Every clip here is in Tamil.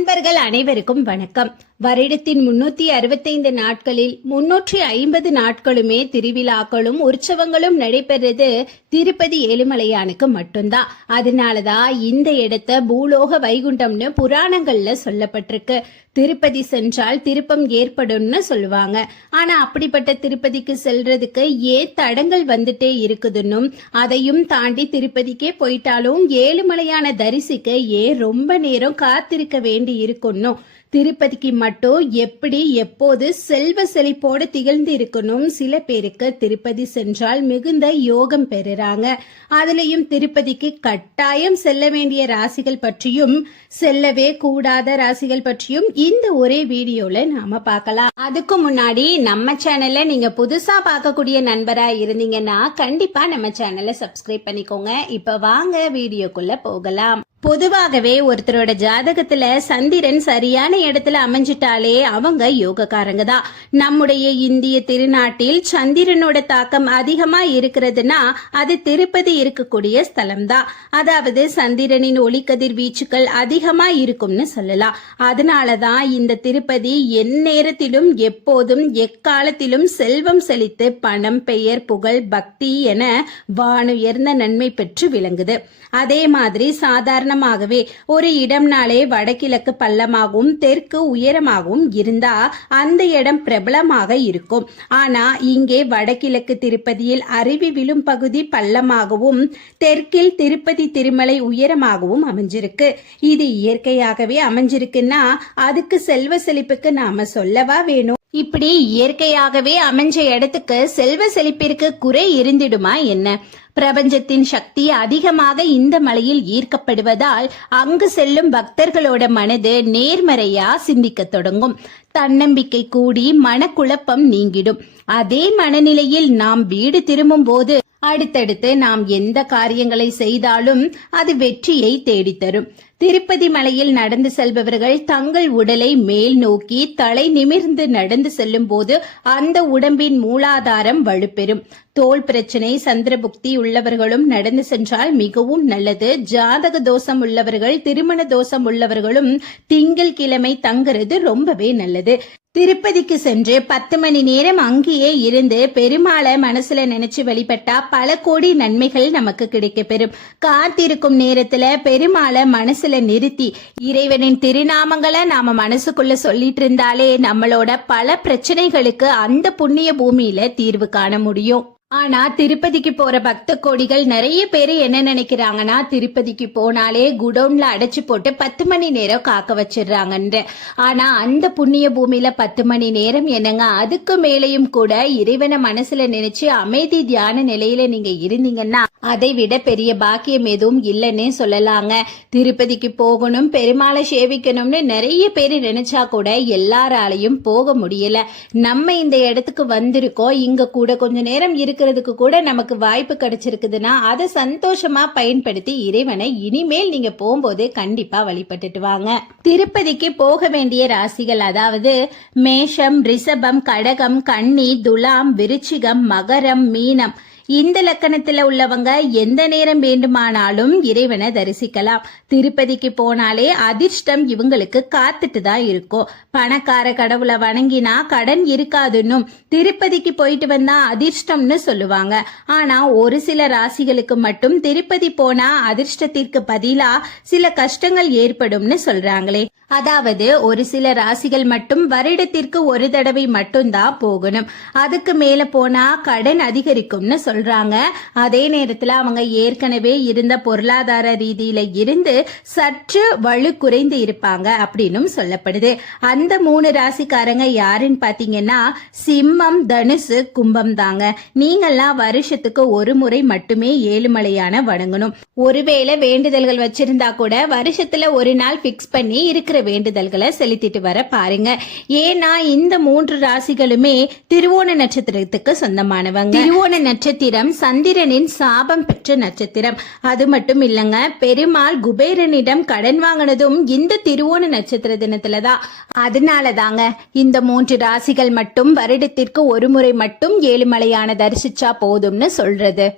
நண்பர்கள் அனைவருக்கும் வணக்கம். வருடத்தின் முன்னூத்தி அறுபத்தைந்து நாட்களில் முன்னூற்றி ஐம்பது நாட்களுமே திருவிழாக்களும் உற்சவங்களும் நடைபெறது திருப்பதி ஏழுமலையானுக்கு மட்டும்தான். அதனாலதான் இந்த இடத்த பூலோக வைகுண்டம்னு புராணங்கள்ல சொல்லப்பட்டிருக்கு. திருப்பதி சென்றால் திருப்பம் ஏற்படும்னு சொல்லுவாங்க. ஆனா அப்படிப்பட்ட திருப்பதிக்கு செல்றதுக்கு ஏன் தடங்கள் வந்துட்டே இருக்குதுன்னும் அதையும் தாண்டி திருப்பதிக்கே போயிட்டாலும் ஏழுமலையான தரிசிக்க ஏன் ரொம்ப நேரம் காத்திருக்க வேண்டி இருக்குன்னும் திருப்பதிக்கு மட்டும் எப்படி எப்போது செல்வ செழிப்போடு திகழ்ந்து இருக்கணும்? சில பேருக்கு திருப்பதி சென்றால் மிகுந்த யோகம் பெறுறாங்க. அதுலயும் திருப்பதிக்கு கட்டாயம் செல்ல வேண்டிய ராசிகள் பற்றியும் செல்லவே கூடாத ராசிகள் பற்றியும் இந்த ஒரே வீடியோல நாம பார்க்கலாம். அதுக்கு முன்னாடி நம்ம சேனல்ல நீங்க புதுசா பார்க்கக்கூடிய நண்பரா இருந்தீங்கன்னா கண்டிப்பா நம்ம சேனலை சப்ஸ்கிரைப் பண்ணிக்கோங்க. இப்ப வாங்க வீடியோக்குள்ள போகலாம். பொதுவாகவே ஒருத்தரோட ஜாதகத்துல சந்திரன் சரியான இடத்துல அமைஞ்சிட்டாலே அவங்க யோகக்காரங்க தான் நம்முடைய இந்திய திருநாட்டில் சந்திரனோட தாக்கம் அதிகமா இருக்கிறதுனா அது திருப்பதி இருக்கக்கூடிய ஸ்தலம் தான் அதாவது சந்திரனின் ஒளிக்கதிர் வீச்சுக்கள் அதிகமா இருக்கும்னு சொல்லலாம். அதனாலதான் இந்த திருப்பதி எந்நேரத்திலும் எப்போதும் எக்காலத்திலும் செல்வம் செழித்து பணம் பெயர் புகழ் பக்தி என வானுயர்ந்த நன்மை பெற்று விளங்குது. அதே மாதிரி சாதாரண காரணமாகவே ஒரு இடம்னாலே வடகிழக்கு பள்ளமாகவும் தெற்கு உயரமாகவும் இருந்தா அந்த இடம் பிரபலமாக இருக்கும். ஆனா இங்கே வடகிழக்கு திருப்பதியில் அருவி விழும் பகுதி பள்ளமாகவும் தெற்கில் திருப்பதி திருமலை உயரமாகவும் அமைஞ்சிருக்கு. இது இயற்கையாகவே அமைஞ்சிருக்குன்னா அதுக்கு செல்வ செழிப்புக்கு நாம சொல்லவா வேணும்? இப்படி இயற்கையாகவே அமைஞ்ச இடத்துக்கு செல்வ செழிப்பிற்கு குறை இருந்திடுமா என்ன? பிரபஞ்சத்தின் சக்தி அதிகமாக இந்த மலையில் ஈர்க்கப்படுவதால் அங்கு செல்லும் பக்தர்களோட மனது நேர்மறையா சிந்திக்க தொடங்கும். தன்னம்பிக்கை கூடி மனக்குழப்பம் நீங்கிடும். அதே மனநிலையில் நாம் வீடு திரும்பும் போது அடுத்தடுத்து நாம் எந்த காரியங்களை செய்தாலும் அது வெற்றியை தேடித்தரும். திருப்பதி மலையில் நடந்து செல்பவர்கள் தங்கள் உடலை மேல் நோக்கி தலை நிமிர்ந்து நடந்து செல்லும் போது அந்த உடம்பின் மூலாதாரம் வலுப்பெறும். தோல் பிரச்சனை சந்திரபுக்தி உள்ளவர்களும் நடந்து சென்றால் மிகவும் நல்லது. ஜாதக தோஷம் உள்ளவர்கள் திருமண தோஷம் உள்ளவர்களும் திங்கள் கிழமை தங்குறது ரொம்பவே நல்லது. திருப்பதிக்கு சென்று பத்து மணி நேரம் அங்கேயே இருந்து பெருமாளை மனசுல நினைச்சு வழிபட்டா பல கோடி நன்மைகள் நமக்கு கிடைக்க பெறும் காத்திருக்கும் நேரத்துல பெருமாளை மனசுல நிறுத்தி இறைவனின் திருநாமங்களை நாம மனசுக்குள்ள சொல்லிட்டு இருந்தாலே நம்மளோட பல பிரச்சனைகளுக்கு அந்த புண்ணிய பூமியில தீர்வு காண முடியும். ஆனா திருப்பதிக்கு போற பக்த கோடிகள் நிறைய பேர் என்ன நினைக்கிறாங்கன்னா திருப்பதிக்கு போனாலே குடோன்ல அடைச்சு போட்டு பத்து மணி நேரம் காக்க வச்சிடுறாங்கன்ற. ஆனா அந்த புண்ணிய பூமியில பத்து மணி நேரம் என்னங்க? அதுக்கு மேலேயும் கூட இறைவனை மனசுல நினைச்சு அமைதி தியான நிலையில நீங்க இருந்தீங்கன்னா அதை விட பெரிய பாக்கியம் எதுவும் இல்லைன்னே சொல்லலாங்க. திருப்பதிக்கு போகணும் பெருமாளை சேவிக்கணும்னு நிறைய பேர் நினைச்சா கூட எல்லாராலையும் போக முடியல. நம்ம இந்த இடத்துக்கு வந்திருக்கோம் இங்க கூட கொஞ்ச நேரம் இருக்கிறதுக்கு கூட நமக்கு வாய்ப்பு கிடைச்சிருக்குதுன்னா அதை சந்தோஷமா பயன்படுத்தி இறைவனை இனிமேல் நீங்க போகும்போது கண்டிப்பா வழிபட்டுட்டு வாங்க. திருப்பதிக்கு போக வேண்டிய ராசிகள் அதாவது மேஷம் ரிஷபம் கடகம் கன்னி துலாம் விருச்சிகம் மகரம் மீனம் இந்த லக்கணத்துல உள்ளவங்க எந்த நேரம் வேண்டுமானாலும் இறைவனை தரிசிக்கலாம். திருப்பதிக்கு போனாலே அதிர்ஷ்டம் இவங்களுக்கு காத்துட்டு தான் இருக்கும். பணக்கார கடவுளை வணங்கினா கடன் இருக்காதுன்னும் திருப்பதிக்கு போயிட்டு வந்தா அதிர்ஷ்டம்னு சொல்லுவாங்க. ஆனா ஒரு சில ராசிகளுக்கு மட்டும் திருப்பதி போனா அதிர்ஷ்டத்திற்கு பதிலா சில கஷ்டங்கள் ஏற்படும்னு சொல்றாங்களே. அதாவது ஒரு சில ராசிகள் மட்டும் வருடத்திற்கு ஒரு தடவை மட்டும்தான் போகணும். அதுக்கு மேல போனா கடன் அதிகரிக்கும்னு சொல்றாங்க. அதே நேரத்தில் அவங்க ஏற்கனவே இருந்த பொருளாதார ரீதியில இருந்து சற்று வலு குறைந்து இருப்பாங்க அப்படின்னும் சொல்லப்படுது. அந்த மூணு ராசிக்காரங்க யாருன்னு பாத்தீங்கன்னா சிம்மம் தனுசு கும்பம் தாங்க. நீங்கெல்லாம் வருஷத்துக்கு ஒரு முறை மட்டுமே ஏழுமலையான வணங்கணும். ஒருவேளை வேண்டுதல்கள் வச்சிருந்தா கூட வருஷத்துல ஒரு நாள் பிக்ஸ் பண்ணி இருக்கிற வேண்டுதல்களை செலுத்திட்டு வர பாருங்க. ஏன்னா இந்த மூன்று ராசிகளுமே திருவோண நட்சத்திரத்துக்கு சொந்தமானவங்க. திருவோண நட்சத்திரம் சந்திரனின் சாபம் பெற்ற நட்சத்திரம். அது மட்டும் இல்லங்க பெருமாள் குபேரனிடம் கடன் வாங்கினதும் இந்த திருவோண நட்சத்திர தினத்துல தான் அதனால தாங்க இந்த மூன்று ராசிகள் மட்டும் வருடத்திற்கு ஒரு முறை மட்டும் ஏழுமலையான தரிசிச்சா போதும்னு சொல்றது.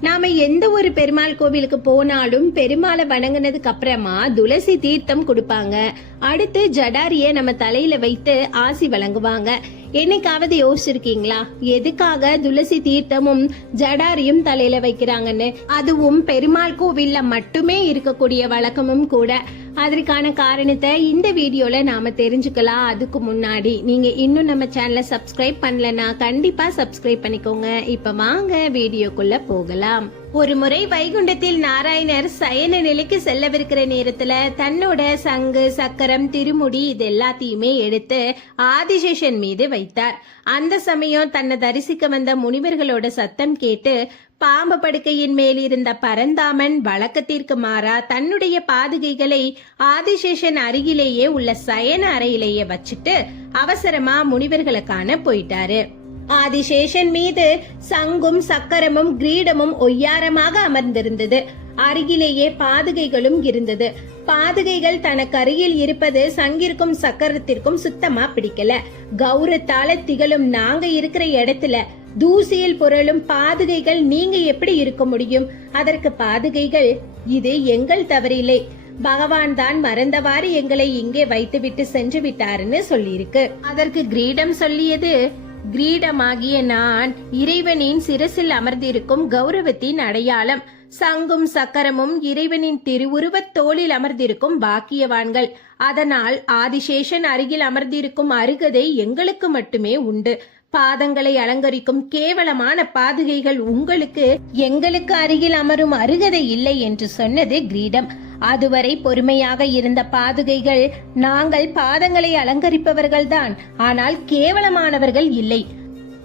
நாம எந்த ஒரு பெருமாள் கோவிலுக்கு போனாலும் பெருமாளை வணங்கினதுக்கு அப்புறமா துளசி தீர்த்தம் கொடுப்பாங்க. அடுத்து ஜடாரிய நம்ம தலையில வைத்து ஆசி வழங்குவாங்க. என்னைக்காவது யோசிச்சிருக்கீங்களா? எதுக்காக துளசி தீர்த்தமும் ஜடாரியும் தலையில வைக்கிறாங்கன்னு? அதுவும் பெருமாள் கோவில்ல மட்டுமே இருக்கக்கூடிய வழக்கமும் கூட. அதற்கான காரணத்தை இந்த வீடியோல நாம தெரிஞ்சுக்கலாம். அதுக்கு முன்னாடி நீங்க இன்னும் நம்ம சேனலை சப்ஸ்கிரைப் பண்ணலனா கண்டிப்பா சப்ஸ்கிரைப் பண்ணிக்கோங்க. இப்ப வாங்க வீடியோக்குள்ள போகலாம். ஒரு முறை வைகுண்டத்தில் நாராயணர் சயன நிலைக்கு செல்லவிருக்கிற நேரத்துல தன்னோட சங்கு சக்கரம் திருமுடி இது எல்லாத்தையுமே எடுத்து ஆதிசேஷன் மீது வைத்தார். அந்த சமயம் தன்னை தரிசிக்க வந்த முனிவர்களோட சத்தம் கேட்டு பாம்பு படுக்கையின் மேல் இருந்த பரந்தாமன் வழக்கத்திற்கு மாறா தன்னுடைய பாதுகைகளை ஆதிசேஷன் அருகிலேயே உள்ள சயன அறையிலேயே வச்சுட்டு அவசரமா முனிவர்களை காண போயிட்டாரு. ஆதிசேஷன் மீது சங்கும் சக்கரமும் கிரீடமும் ஒய்யாரமாக அமர்ந்திருந்தது. அருகிலேயே பாதுகைகளும் இருந்தது. பாதுகைகள் தனக்கு அருகில் இருப்பது சங்கிற்கும் சக்கரத்திற்கும் சுத்தமா பிடிக்கல. கௌரத்தால திகழும் நாங்க இருக்கிற இடத்துல தூசியில் புரளும் பாதுகைகள் நீங்க எப்படி இருக்க முடியும்? அதற்கு பாதுகைகள் இது எங்கள் தவறில்லை. பகவான் தான் மறந்தவாறு எங்களை இங்கே வைத்துவிட்டு சென்று விட்டாருன்னு சொல்லியிருக்கு. அதற்கு கிரீடம் சொல்லியது கிரீடமாகிய நான் இறைவனின் சிரசில் அமர்ந்திருக்கும் கௌரவத்தின் அடையாளம். சங்கும் சக்கரமும் இறைவனின் திருவுருவத் தோளில் அமர்ந்திருக்கும் பாக்கியவான்கள். அதனால் ஆதிசேஷன் அருகில் அமர்ந்திருக்கும் அருகதை எங்களுக்கு மட்டுமே உண்டு. பாதங்களை அலங்கரிக்கும் கேவலமான பாதுகைகள் உங்களுக்கு எங்களுக்கு அருகில் அமரும் அருகதை இல்லை என்று சொன்னது கிரீடம். அதுவரை பொறுமையாக இருந்த பாதுகைகள் நாங்கள் பாதங்களை அலங்கரிப்பவர்கள்தான் ஆனால் கேவலமானவர்கள் இல்லை.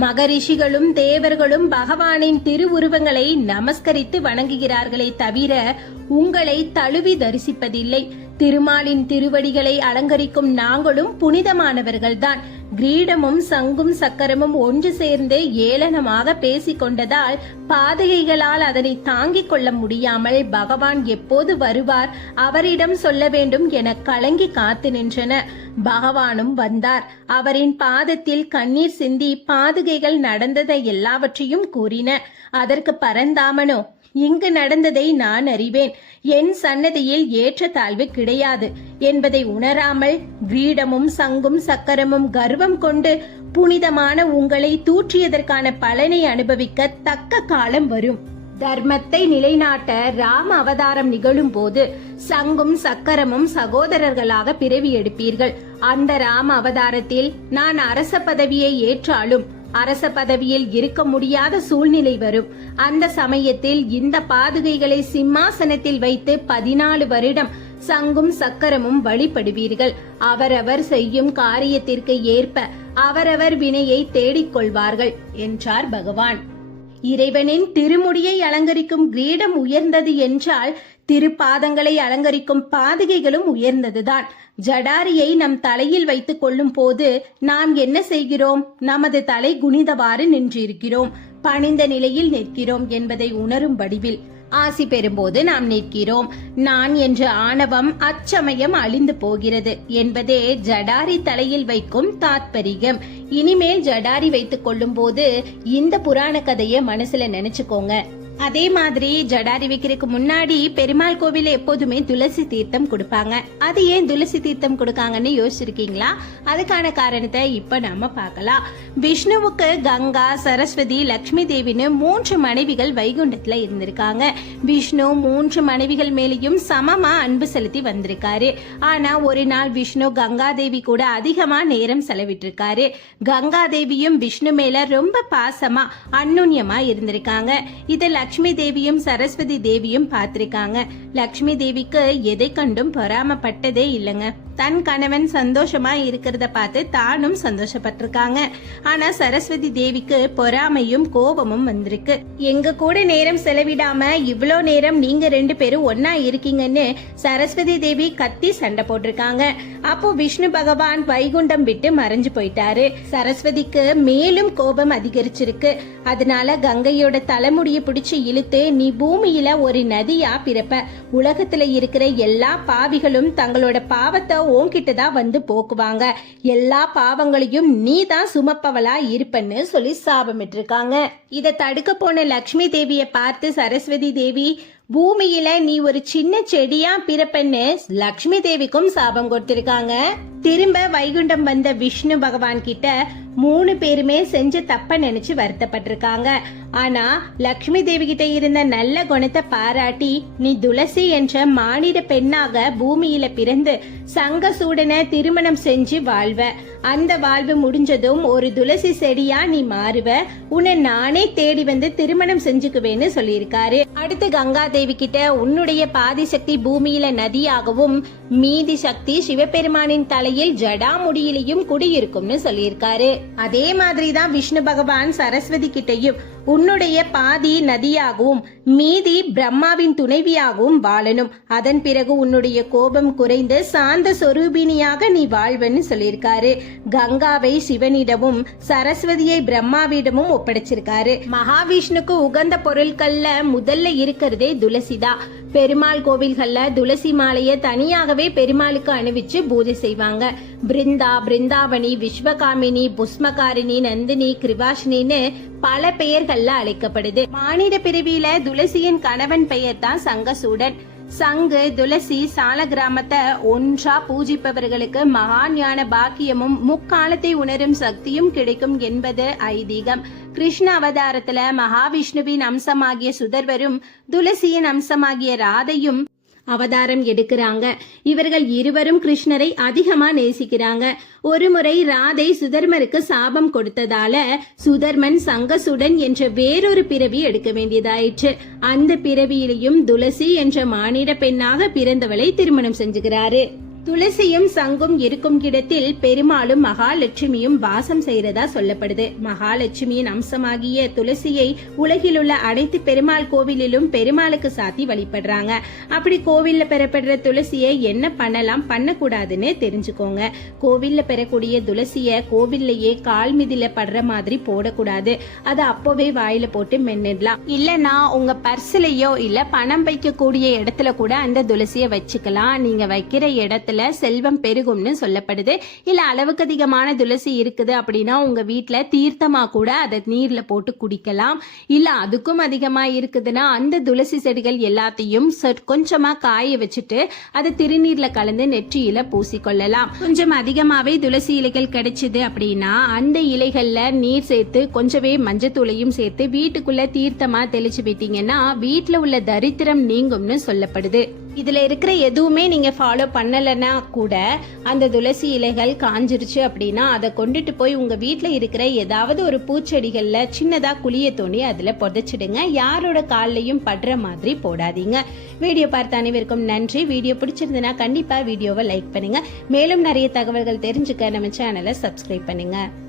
மகரிஷிகளும் தேவர்களும் பகவானின் திருவுருவங்களை நமஸ்கரித்து வணங்குகிறார்களே தவிர உங்களை தழுவி தரிசிப்பதில்லை. திருமாலின் திருவடிகளை அலங்கரிக்கும் நாங்களும் புனிதமானவர்கள்தான். கிரீடமும் சங்கும் சக்கரமும் ஒன்று சேர்ந்து ஏளனமாக பேசிக் கொண்டதால் பாதகைகளால் அதனை தாங்கிக் கொள்ள முடியாமல் பகவான் எப்போது வருவார் அவரிடம் சொல்ல வேண்டும் என கலங்கி காத்து நின்றன. பகவானும் வந்தார். அவரின் பாதத்தில் கண்ணீர் சிந்தி பாதுகைகள் நடந்ததை எல்லாவற்றையும் கூறின. அதற்கு பரந்தாமனோ இங்கு நடந்ததை நான் அறிவேன். என் சன்னதியில் ஏற்றத்தாழ்வு கிடையாது. என்பதை உணராமல் கிரீடமும் சங்கும் சக்கரமும் கர்வம் கொண்டு புனிதமான உங்களை தூற்றியதற்கான பலனை அனுபவிக்க தக்க காலம் வரும். தர்மத்தை நிலைநாட்ட ராம அவதாரம் நிகழும் போது சங்கும் சக்கரமும் சகோதரர்களாக பிறவி எடுப்பீர்கள். அந்த ராம அவதாரத்தில் நான் அரச பதவியை ஏற்றாலும் அரச பதவியில் இருக்க முடியாத சூழ்நிலை வரும். அந்த சமயத்தில் இந்த பாதுகைகளை சிம்மாசனத்தில் வைத்து பதினாலு வருடம் சங்கும் சக்கரமும் வழிபடுவீர்கள். அவரவர் செய்யும் காரியத்திற்கு ஏற்ப அவரவர் வினையை தேடிக் கொள்வார்கள் என்றார் பகவான். இறைவனின் திருமுடியை அலங்கரிக்கும் கிரீடம் உயர்ந்தது என்றால் திருப்பாதங்களை அலங்கரிக்கும் பாதுகைகளும் உயர்ந்ததுதான். ஜடாரியை நம் தலையில் வைத்துக் கொள்ளும் போது நாம் என்ன செய்கிறோம்? நமது தலை குனிதவாறு நின்றிருக்கிறோம். பணிந்த நிலையில் நிற்கிறோம் என்பதை உணரும் வடிவில் ஆசி பெறும்போது நாம் நிற்கிறோம். நான் என்ற ஆணவம் அச்சமயம் அழிந்து போகிறது என்பதே ஜடாரி தலையில் வைக்கும் தாத்பரியம் இனிமேல் ஜடாரி வைத்துக் கொள்ளும் போது இந்த புராண கதையை மனசுல நினைச்சுக்கோங்க. அதே மாதிரி ஜடாரி வைக்கிறதுக்கு முன்னாடி பெருமாள் கோவில எப்போதுமே துளசி தீர்த்தம் கொடுப்பாங்க. அது ஏன் துளசி தீர்த்தம் கொடுக்காங்கன்னு யோசிச்சிருக்கீங்களா? அதுக்கான காரணத்தை இப்ப நாம பார்க்கலாம். விஷ்ணுவுக்கு கங்கா சரஸ்வதி லக்ஷ்மி தேவின்னு மூன்று மனைவிகள் வைகுண்டத்துல இருந்திருக்காங்க. விஷ்ணு மூன்று மனைவிகள் மேலேயும் சமமா அன்பு செலுத்தி வந்திருக்காரு. ஆனா ஒரு நாள் விஷ்ணு கங்கா தேவி கூட அதிகமா நேரம் செலவிட்டிருக்காரு. கங்கா தேவியும் விஷ்ணு மேல ரொம்ப பாசமா அன்னுன்யமா இருந்திருக்காங்க. இதில் லக்ஷ்மி தேவியும் சரஸ்வதி தேவியும் பார்த்திருக்காங்க. லக்ஷ்மி தேவிக்கு எதை கண்டும் பொறாமப்பட்டதே இல்லைங்க. தன் கணவன் சந்தோஷமா இருக்கிறத பார்த்து தானும் சந்தோஷப்பட்டிருக்காங்க. ஆனா சரஸ்வதி தேவிக்கு பொறாமையும் கோபமும் வந்திருக்கு. எங்க கூட நேரம் செலவிடாம இவ்வளோ நேரம் நீங்க ரெண்டு பேரும் ஒன்னா இருக்கீங்கன்னு சரஸ்வதி தேவி கத்தி சண்டை போட்டிருக்காங்க. அப்போ விஷ்ணு பகவான் வைகுண்டம் விட்டு மறைஞ்சு போயிட்டாரு. சரஸ்வதிக்கு மேலும் கோபம் அதிகரிச்சிருக்கு. அதனால கங்கையோட தலைமுடியை பிடிச்சு பிடிச்சு இழுத்து நீ பூமியில ஒரு நதியா பிறப்ப. உலகத்துல இருக்கிற எல்லா பாவிகளும் தங்களோட பாவத்தை உன்கிட்ட தான் வந்து போக்குவாங்க. எல்லா பாவங்களையும் நீ தான் சுமப்பவளா இருப்பன்னு சொல்லி சாபமிட்டிருக்காங்க. இதை தடுக்க போன லக்ஷ்மி தேவியை பார்த்து சரஸ்வதி தேவி பூமியில நீ ஒரு சின்ன செடியா பிறப்பன்னு லக்ஷ்மி தேவிக்கும் சாபம் கொடுத்திருக்காங்க. திரும்ப வைகுண்டம் வந்த விஷ்ணு பகவான் கிட்ட மூணு பேருமே செஞ்ச தப்ப நினைச்சு வருத்தப்பட்டிருக்காங்க. ஆனா லக்ஷ்மி தேவி கிட்ட இருந்த நல்ல குணத்தை பாராட்டி நீ துளசி என்ற மானிட பெண்ணாக பூமியில பிறந்து சங்க சூடனை திருமணம் செஞ்சு வாழ்வ. அந்த வாழ்வு முடிஞ்சதும் ஒரு துளசி செடியா நீ மாறுவ. உன்னை நானே தேடி வந்து திருமணம் செஞ்சுக்குவேன்னு சொல்லியிருக்காரு. அடுத்து கங்கா தேவி கிட்ட உன்னுடைய பாதி சக்தி பூமியில நதியாகவும் மீதி சக்தி சிவபெருமானின் தலையில் ஜடாமுடியிலையும் குடியிருக்கும்னு சொல்லியிருக்காரு. அதே மாதிரி தான் விஷ்ணு பகவான் சரஸ்வதி கிட்டையும் உன்னுடைய பாதி நதியாகவும் மீதி பிரம்மாவின் துணைவியாகவும் வாழணும். அதன் பிறகு உன்னுடைய கோபம் குறைந்து சாந்த சொரூபினியாக நீ வாழ்வன்னு சொல்லியிருக்காரு. கங்காவை சிவனிடமும் சரஸ்வதியை பிரம்மாவிடமும் ஒப்படைச்சிருக்காரு. மகாவிஷ்ணுக்கு உகந்த பொருட்கள்ல முதல்ல இருக்கிறதே துளசிதா. பெருமாள் கோவில்கள்ல துளசி மாலையை தனியாகவே பெருமாளுக்கு அணிவிச்சு பூஜை செய்வாங்க. பிருந்தா பிருந்தாவணி விஸ்வகாமினி புஷ்மகாரிணி நந்தினி கிருபாஷினின்னு பல பெயர்கள்ல அழைக்கப்படுது. மானிட பிரிவியில துளசியின் கணவன் பெயர் தான் சங்கசூடன். சங்கு துளசி சால கிராமத்தை ஒன்றா பூஜிப்பவர்களுக்கு மகா ஞான பாக்கியமும் முக்காலத்தை உணரும் சக்தியும் கிடைக்கும் என்பது ஐதீகம். கிருஷ்ண அவதாரத்துல மகாவிஷ்ணுவின் அம்சமாகிய சுதர்வரும் துளசியின் அம்சமாகிய ராதையும் அவதாரம் எடுக்கிறாங்க. இவர்கள் இருவரும் கிருஷ்ணரை அதிகமா நேசிக்கிறாங்க. ஒருமுறை ராதை சுதர்மருக்கு சாபம் கொடுத்ததால சுதர்மன் சங்கசுடன் என்ற வேறொரு பிறவி எடுக்க வேண்டியதாயிற்று. அந்த பிறவியிலையும் துளசி என்ற மானிட பெண்ணாக பிறந்தவளை திருமணம் செஞ்சுகிறாரு. துளசியும் சங்கும் இருக்கும் இடத்தில் பெருமாளும் மகாலட்சுமியும் வாசம் செய்யறதா சொல்லப்படுது. மகாலட்சுமியின் அம்சமாகிய துளசியை உலகில் உள்ள அனைத்து பெருமாள் கோவிலிலும் பெருமாளுக்கு சாத்தி வழிபடுறாங்க. அப்படி கோவில்ல பெறப்படுற துளசியை என்ன பண்ணலாம் பண்ணக்கூடாதுன்னு தெரிஞ்சுக்கோங்க. கோவில்ல பெறக்கூடிய துளசிய கோவில்லையே கால் மிதில படுற மாதிரி போடக்கூடாது. அதை அப்போவே வாயில போட்டு மென்னிடலாம். இல்லனா உங்க பர்ஸ்லயோ இல்ல பணம் வைக்கக்கூடிய இடத்துல கூட அந்த துளசியை வச்சுக்கலாம். நீங்க வைக்கிற இடத்துல செல்வம் பெருகும்னு சொல்லப்படுது. இல்ல அளவுக்கு அதிகமான துளசி இருக்குது அப்படின்னா உங்க வீட்டில் தீர்த்தமா கூட அதை நீர்ல போட்டு குடிக்கலாம். இல்ல அதுக்கும் அதிகமா இருக்குதுன்னா அந்த துளசி செடிகள் எல்லாத்தையும் சற்- கொஞ்சமா காய வச்சுட்டு அதை திருநீர்ல கலந்து நெற்றியில பூசிக்கொள்ளலாம். கொஞ்சம் அதிகமாவே துளசி இலைகள் கிடைச்சது அப்படின்னா அந்த இலைகள்ல நீர் சேர்த்து கொஞ்சமே மஞ்சத்தூளையும் சேர்த்து வீட்டுக்குள்ள தீர்த்தமா தெளிச்சு விட்டீங்கன்னா வீட்டில் உள்ள தரித்திரம் நீங்கும்னு சொல்லப்படுது. இதில் இருக்கிற எதுவுமே நீங்கள் ஃபாலோ பண்ணலைன்னா கூட அந்த துளசி இலைகள் காஞ்சிருச்சு அப்படின்னா அதை கொண்டுட்டு போய் உங்கள் வீட்டில் இருக்கிற ஏதாவது ஒரு பூச்செடிகளில் சின்னதாக குழிய தோண்டி அதில் புதைச்சிடுங்க. யாரோட கால்லையும் படுற மாதிரி போடாதீங்க. வீடியோ பார்த்த அனைவருக்கும் நன்றி. வீடியோ பிடிச்சிருந்ததுன்னா கண்டிப்பாக வீடியோவை லைக் பண்ணுங்கள் மேலும் நிறைய தகவல்கள் தெரிஞ்சுக்க நம்ம சேனலை சப்ஸ்கிரைப் பண்ணுங்கள்